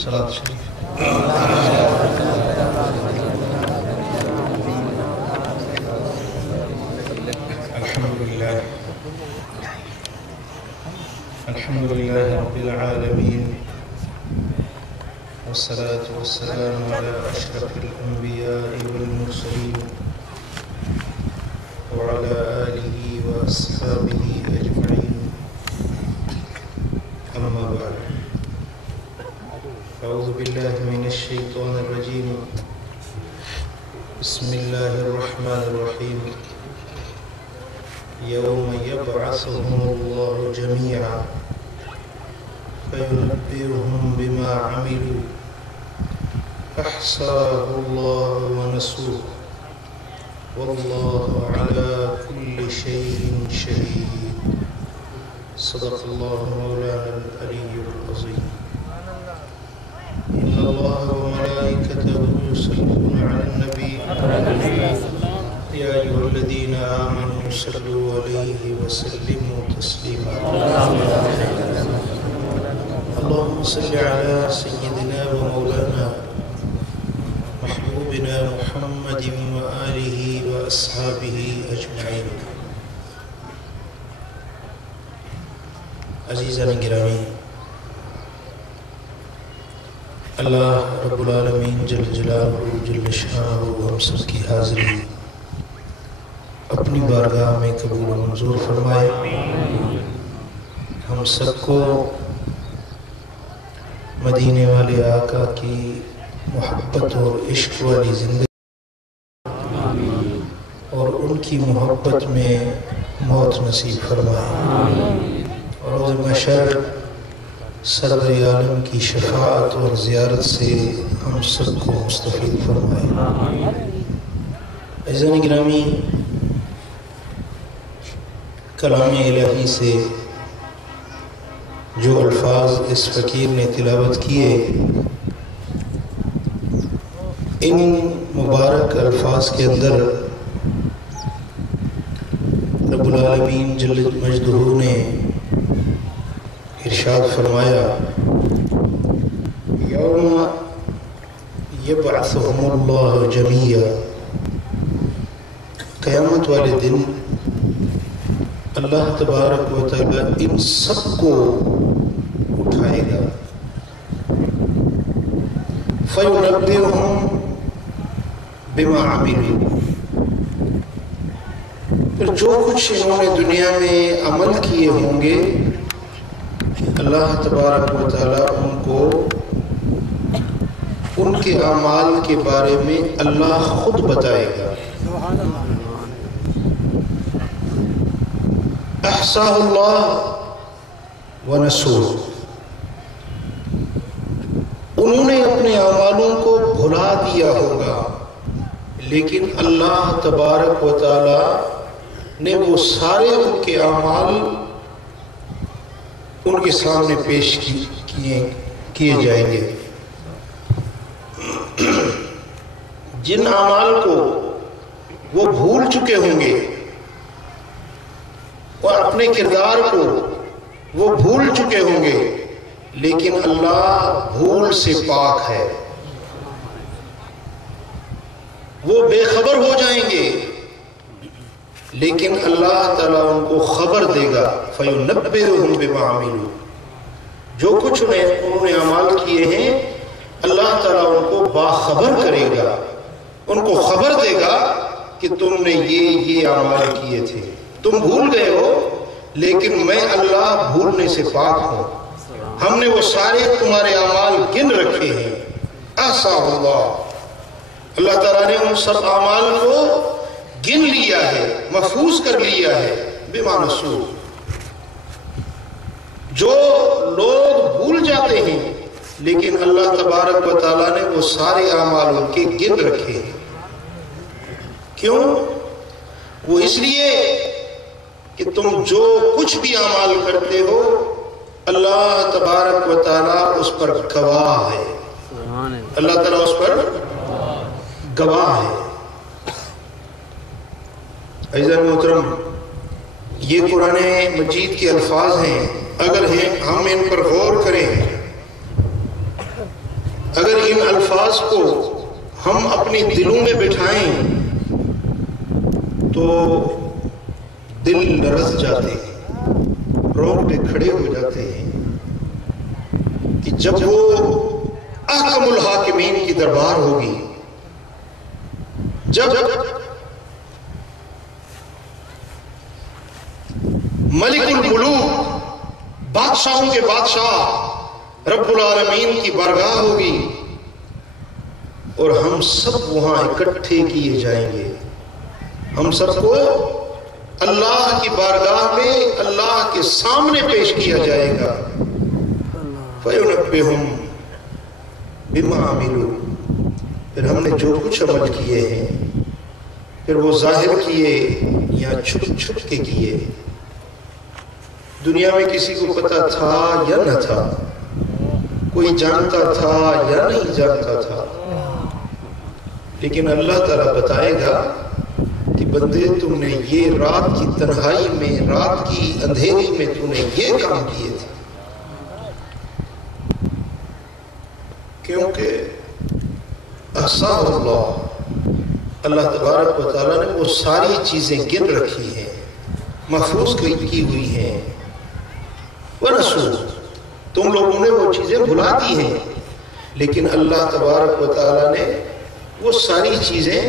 صلاة شریف. الحمد لله رب العالمين، والصلاة والسلام على أشرف الأنبياء والمرسلين وعلى آله وأصحابه أجمعين، أما بعد. أعوذ بالله من الشيطان الرجيم. بسم الله الرحمن الرحيم. يوم يبعثهم الله جميعا فينبئهم بما عملوا أحصاه الله ونسوه والله على كل شيء شهيد. صدق الله مولانا العلي العظيم. إن الله وملائكته يصلون على النبي يا أيها الذين آمنوا صلوا عليه وسلموا تسليما. اللهم صل على سيدنا ومولانا محبوبنا محمد وآله وأصحابه أجمعين. عزیزان گرامی، اللہ رب العالمین جل جلالہ جل شانہ ہم سب کی حاضری اپنی بارگاہ میں قبول و منظور فرمائے. ہم سب کو مدینے والے آقا کی محبت اور عشق والی زندگی اور ان کی محبت میں موت نصیب فرمائے. روز محشر سرور عالم کی شفاعت اور زیارت سے ہم سب کو مستفید فرمائے. عزیزان گرامی، کلام الہی سے جو الفاظ اس فقیر نے تلاوت کیے، ان مبارک الفاظ کے اندر رب العالمین جل مجدہ نے ارشاد فرمایا، یوم یبعثہم اللہ جمیعا، قیامت والے دن اللہ تبارک و تعالی ان سب کو اٹھائے گا. فَيُنَبِّئُهُم بِمَا عَمِلُوا، پھر جو کچھ انہوں نے دنیا میں عمل کیے ہوں گے اللہ تبارک و تعالی ان کو ان کے اعمال کے بارے میں اللہ خود بتائے گا. احصاہ اللہ ونسوہ، انہوں نے اپنے اعمالوں کو بھلا دیا ہوگا لیکن اللہ تبارک و تعالی نے وہ سارے ان کے اعمال ان کے سامنے پیش کیے جائیں گے. جن اعمال کو وہ بھول چکے ہوں گے اور اپنے کردار کو وہ بھول چکے ہوں گے، لیکن اللہ بھول سے پاک ہے، وہ بے خبر ہو جائیں گے لیکن اللہ تعالیٰ ان کو خبر دے گا. فَيُنَبِّئُهُم بِمَا عَمِلُوا، جو کچھ انہوں نے اعمال کیے ہیں اللہ تعالیٰ ان کو باخبر کرے گا، ان کو خبر دے گا کہ تم نے یہ اعمال کیے تھے، تم بھول گئے ہو لیکن میں اللہ بھولنے سے پاک ہوں. ہم نے وہ سارے تمہارے اعمال گن رکھے ہیں. احصاہ اللہ، اللہ تعالیٰ نے ان سب اعمال کو گن لیا ہے، محفوظ کر لیا ہے. بما نسوا، جو لوگ بھول جاتے ہیں لیکن اللہ تبارک و تعالیٰ نے وہ سارے اعمال ان کے گن رکھے ہیں. کیوں؟ وہ اس لیے کہ تم جو کچھ بھی اعمال کرتے ہو اللہ تبارک و تعالیٰ اس پر گواہ ہے. اللہ تعالیٰ اس پر گواہ ہے. عزیزان محترم، یہ قرآن مجید کے الفاظ ہیں، اگر ہم ان پر غور کریں اگر ان الفاظ کو ہم اپنی دلوں میں بٹھائیں تو دل لرز جاتے ہیں، رونگٹے کھڑے ہو جاتے ہیں کہ جب وہ احکم الحاکمین کی دربار ہوگی، جب ملک الملوک بادشاہوں کے بادشاہ رب العالمین کی بارگاہ ہوگی اور ہم سب وہاں اکٹھے کیے جائیں گے، ہم سب کو اللہ کی بارگاہ میں اللہ کے سامنے پیش کیا جائے گا۔ فَيُنَبِّئُهُم بِمَا عَمِلُوا، پھر ہم نے جو کچھ عمل کیے ہیں، پھر وہ ظاہر کیے یا چھپ چھپ کے کیے، دنیا میں کسی کو پتا تھا یا نہ تھا، کوئی جانتا تھا یا نہیں جانتا تھا، لیکن اللہ تعالیٰ بتائے گا کہ بندے تم نے یہ رات کی تنہائی میں، رات کی اندھیری میں تم نے یہ کام کیے تھے، کیونکہ احصاہ اللہ تبارک و تعالیٰ نے وہ ساری چیزیں گن رکھی ہیں، محفوظ کی ہوئی ہیں۔ وَنَسُوا، تم لوگوں نے وہ چیزیں بھلا دی ہیں، لیکن اللہ تبارک و تعالیٰ نے وہ ساری چیزیں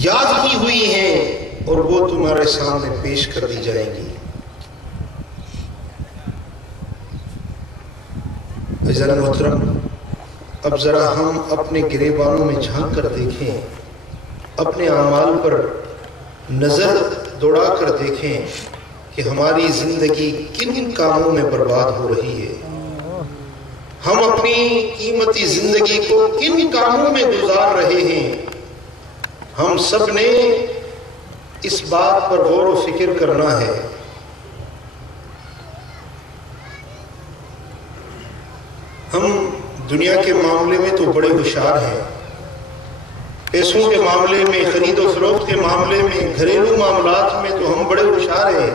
یاد کی ہوئی ہیں اور وہ تمہارے سامنے پیش کر دی جائیں گی۔ عزیزان محترم، اب ذرا ہم اپنے گریبانوں میں جھانک کر دیکھیں، اپنے اعمال پر نظر دوڑا کر دیکھیں کہ ہماری زندگی کن کاموں میں برباد ہو رہی ہے، ہم اپنی قیمتی زندگی کو کن کاموں میں گزار رہے ہیں۔ ہم سب نے اس بات پر غور و فکر کرنا ہے۔ ہم دنیا کے معاملے میں تو بڑے ہوشیار ہیں، پیسوں کے معاملے میں، خرید و فروخت کے معاملے میں، گھریلو معاملات میں تو ہم بڑے ہوشیار ہیں،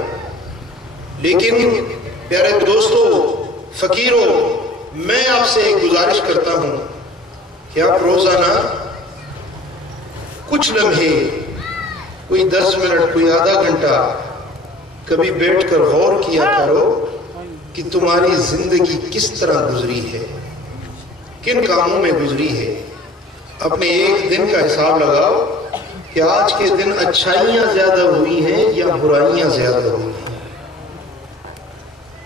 لیکن پیارے دوستو، فقیروں، میں آپ سے ایک گزارش کرتا ہوں کہ آپ روزانہ کچھ لمحے، کوئی 10 منٹ، کوئی آدھا گھنٹہ کبھی بیٹھ کر غور کیا کرو کہ تمہاری زندگی کس طرح گزری ہے، کن کاموں میں گزری ہے۔ اپنے ایک دن کا حساب لگاؤ کہ آج کے دن اچھائیاں زیادہ ہوئی ہیں یا برائیاں زیادہ ہوئی ہیں۔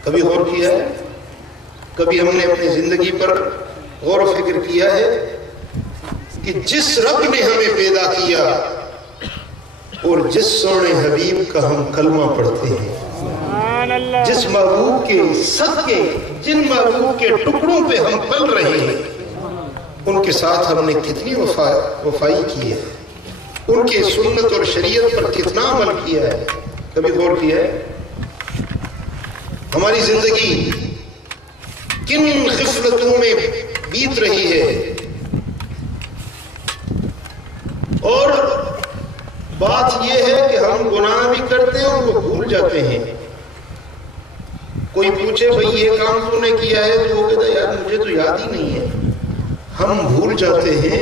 کبھی غور کیا ہے؟ کبھی ہم نے اپنی زندگی پر غور و فکر کیا ہے کہ جس رب نے ہمیں پیدا کیا اور جس سونے حبیب کا ہم کلمہ پڑھتے ہیں، جس محبوب کے صدقے، جن محبوب کے ٹکڑوں پہ ہم پل رہے ہیں، ان کے ساتھ ہم نے کتنی وفائی کی ہے، ان کے سنت اور شریعت پر کتنا عمل کیا ہے، کبھی غور کیا ہے؟ ہماری زندگی کن غفلتوں میں بیت رہی ہے، اور بات یہ ہے کہ ہم گناہ بھی کرتے ہیں اور وہ بھول جاتے ہیں۔ کوئی پوچھے بھئی یہ کام تو نے کیا ہے، تو وہ کہتا ہے یار مجھے تو یاد ہی نہیں ہے۔ ہم بھول جاتے ہیں،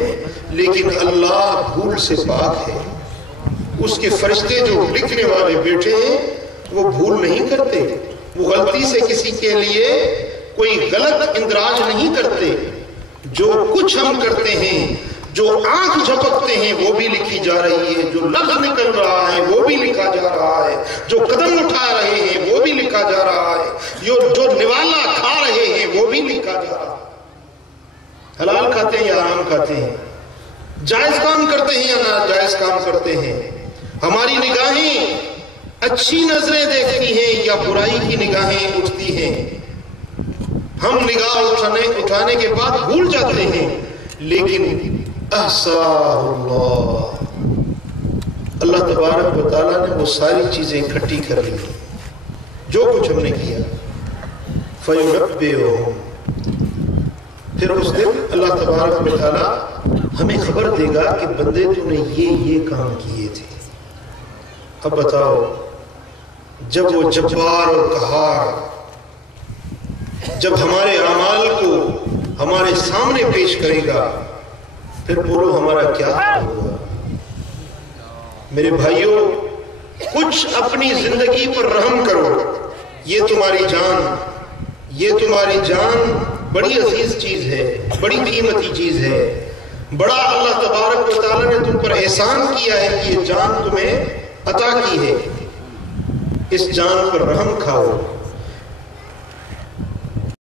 لیکن اللہ بھول سے پاک ہے۔ اس کے فرشتے جو لکھنے والے بیٹھے ہیں وہ بھول نہیں کرتے، وہ غلطی سے کسی کے لیے کوئی غلط اندراج نہیں کرتے۔ جو کچھ ہم کرتے ہیں، جو آنکھ جھپکتے ہیں وہ بھی لکھی جا رہی ہے، جو لفظ نکل رہا ہے وہ بھی لکھا جا رہا ہے، جو قدم اٹھا رہے ہیں وہ بھی لکھا جا رہا ہے، جو نوالا کھا رہے ہیں وہ بھی لکھا جا رہا ہے۔ حلال کھاتے ہیں یا حرام کھاتے ہیں، جائز کام کرتے ہیں یا ناجائز کام کرتے ہیں، ہماری نگاہیں اچھی نظریں دیکھتی ہیں یا برائی کی نگاہیں اٹھتی ہیں۔ ہم نگاہ اٹھانے کے بعد بھول جاتے ہیں، لیکن احصاہ اللہ تبارک و تعالیٰ نے وہ ساری چیزیں اکٹھی کر لی، جو کچھ ہم نے کیا۔ فَيُنَبِّئُهُم، پھر اس دن اللہ تبارک و تعالیٰ ہمیں خبر دے گا کہ بندے تو نے یہ کام کیے تھے۔ اب بتاؤ، جب وہ جبار اور قہار جب ہمارے اعمال کو ہمارے سامنے پیش کرے گا، پھر بولو ہمارا کیا ہوگا؟ میرے بھائیوں، کچھ اپنی زندگی پر رحم کرو. یہ تمہاری جان بڑی عزیز چیز ہے، بڑی قیمتی چیز ہے. بڑا اللہ تبارک و تعالیٰ نے تم پر احسان کیا ہے کہ یہ جان تمہیں عطا کی ہے. اس جان پر رحم کھاؤ.